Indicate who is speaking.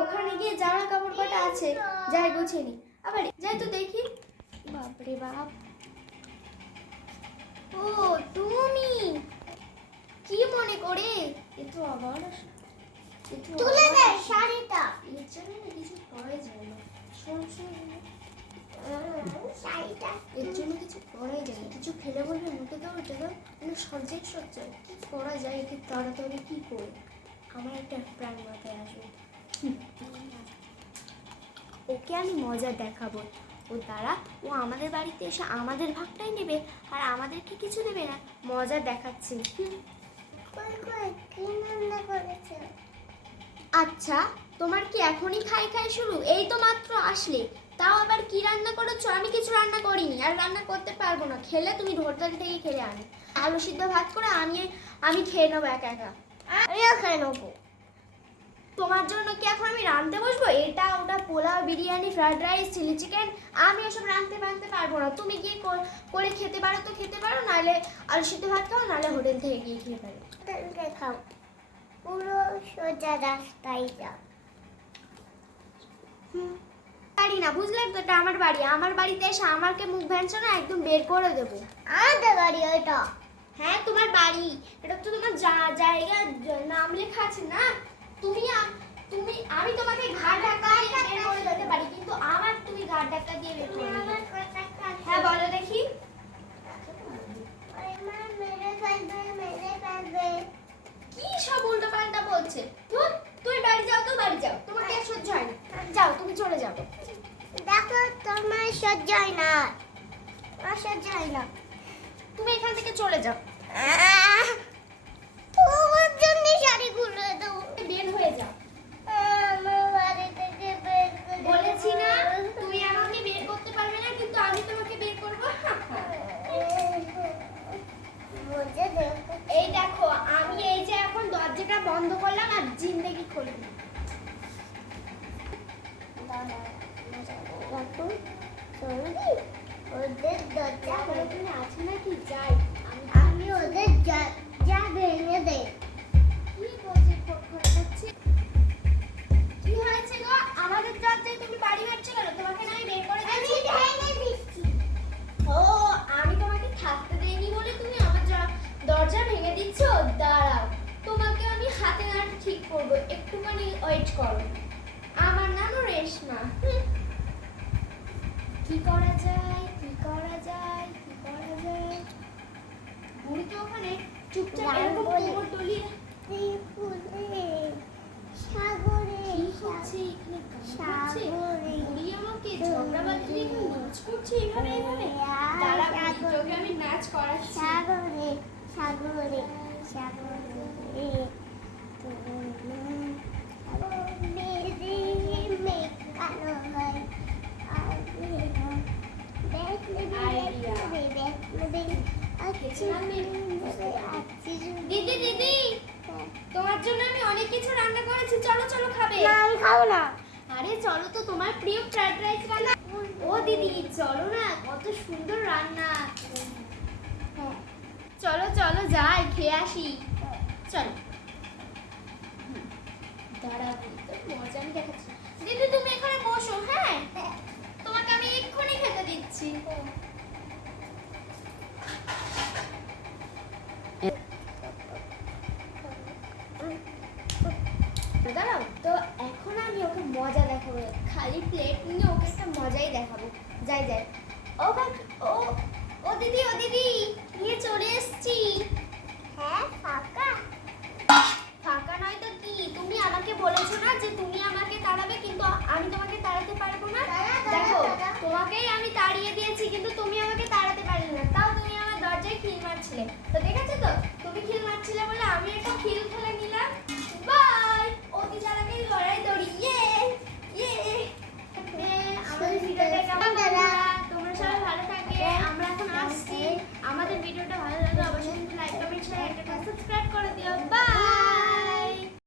Speaker 1: ওখানে গিয়ে জামা কাপড় কটা আছে যাই গুছিয়ে নি। আবার যাই তো দেখি। বাপরে বাপ। ও তুমি? কি মনে করে? এ তো আবার
Speaker 2: তুলে দে শাড়িটা।
Speaker 1: এর জন্য না কিছু করাই যায় না। শোন শোন।
Speaker 2: শাড়িটা
Speaker 1: এর জন্য কিছু করাই যায় না। কিছু ফেলে বলবে মুখে দাও ওটা দাও। মানে সবজেক্ট সবজেক্ট কি করা যায়? একে তাড়াতাড়ি কি করে? আমার একটা প্রাণ মাথায় আসবে। ওকে আমি মজা দেখাবো। ও দ্বারা ও আমাদের বাড়িতে এসে আমাদের ভাগটাই নেবে আর আমাদেরকে কিছু দেবে না। মজা দেখাচ্ছি। আচ্ছা তোমার কি এখনই খাই খাই শুরু? এই তো মাত্র আসলে। তাও আবার কি রান্না করেছ? আমি কিছু রান্না করিনি। আর রান্না করতে পারব না। খেলে তুমি হোটেল থেকে খেলে আনি। আলু সিদ্ধ ভাত করে আমি আমি খেয়ে নেব একা একা।
Speaker 2: আমিও খেয়ে নেব।
Speaker 1: তোমার জন্য কি এখন আমি রাঁধতে বসবো? এটা ওটা pulao biryani fried rice chilli chicken আমি ওসব রাঁধতে রাঁধতে পারব না। তুমি গিয়ে করে খেতে পারো তো খেতে পারো নাহলে আলু সিদ্ধ ভাত খাও নাহলে হোটেল থেকে গিয়ে খেয়ে পারো
Speaker 2: খাও। পুরো সোজা রাস্তায় যাও।
Speaker 1: বাড়ি না বুঝলে তো? এটা আমার বাড়ি। আমার বাড়িতে এসে আমাকে মুখ ভ্যানছো না একদম বের করে দেবো।
Speaker 2: আমাদের বাড়ি ওইটা।
Speaker 1: হ্যাঁ তোমার বাড়ি। এটা তো তোমার জায়গা নাম লেখা আছে না তুমি আ- তুমি আমি তোমাকে ঘাট ধাক্কা দিয়ে বের করে দিতে পারি কিন্তু আমার তুমি ঘাট ধাক্কা দিয়ে বের করে দিবে।
Speaker 2: আমার কথাটা
Speaker 1: হ্যাঁ বলো দেখি
Speaker 2: ওই মা মেরে ফেলবে মেরে ফেলবে
Speaker 1: কি সব উল্টো পাল্টা বলছে তুই তুই বাড়ি যাও তো বাড়ি যাও তোমাকে আর সহ্য হয় না যাও তুমি চলে যাও
Speaker 2: দেখো আমার সহ্য হয় না।
Speaker 1: তুমি এখান থেকে চলে যাও।
Speaker 2: তোমার জন্য শাড়ি খুলে দেবো
Speaker 1: বের হয়ে যাও।
Speaker 2: আমার বাড়ি থেকে বের
Speaker 1: বলেছি না তুমি আমাকে বের করতে পারবে না কিন্তু আমি তোমাকে বের করব। এই দেখো আমি এই যে এখন দরজাটা বন্ধ করলাম আর জিন্দেগি খুলবো।
Speaker 2: দেখো
Speaker 1: যাই আমি
Speaker 2: ওদের যা ভেঙে
Speaker 1: কি খটখট করছি আমাদের তুমি বাড়ি মারছো তোমাকে না আমি বের করে দিয়েছি ও আমি তোমাকে থাকতে দেইনি বলে তুমি আমার দরজা ভেঙে দিচ্ছ দাঁড়াও তোমাকে আমি হাতে নাড়ে ঠিক করব একটুখানি ওয়েট করো আমার নাম রেশমা হুম। কি করা যায় কি করা যায় কি করা যায়? বুড়ি তো ওখানে চুপচাপ এরকম। কোমর দলিয়ে
Speaker 2: সাগরে
Speaker 1: কি হচ্ছে এখানে?
Speaker 2: সাগরে
Speaker 1: বুড়ি আমাকে ঝগড়া বাঁধতে এখানে নাচ করছে এইভাবে এইভাবে দাঁড়া বুড়ি, তোকে আমি নাচ করাচ্ছি।
Speaker 2: সাগরে সাগরে সাগরে।
Speaker 1: দিদি দিদি তোমার জন্য আমি অনেক কিছু রান্না করেছি। চলো চলো খাবে।
Speaker 2: না আমি খাব না।
Speaker 1: আরে চলো তো তোমার প্রিয় ফ্রাইড রাইস রান্না ও দিদি চলো না কত সুন্দর রান্না। চলো চলো যাই খেয়ে আসি। চলো। দাঁড়া তোর মজা আমি দেখাচ্ছি দিদি তুমি এখানে বসো হ্যাঁ তোমাকে আমি এক্ষুনি খেতে দিচ্ছি দাঁড়াও তো এখন আমি ওকে মজা দেখাবো। খালি প্লেট নিয়ে ওকে একটা মজাই দেখাবো। যাই যাই। ও ও ও দিদি ও দিদি নিয়ে চলে এসেছি।
Speaker 2: হ্যাঁ ফাঁকা।
Speaker 1: ফাঁকা নয় তো কি? তুমি আমাকে বলেছ না যে তুমি আমাকে তাড়াবে কিন্তু আমি তোমাকে তাড়াতে পারব না? দেখো তোমাকেই আমি তাড়িয়ে দিয়েছি কিন্তু তুমি আমাকে তাড়াতে পারলে না। তাও তুমি আমার দরজায় খিল মারছিলে। তো তো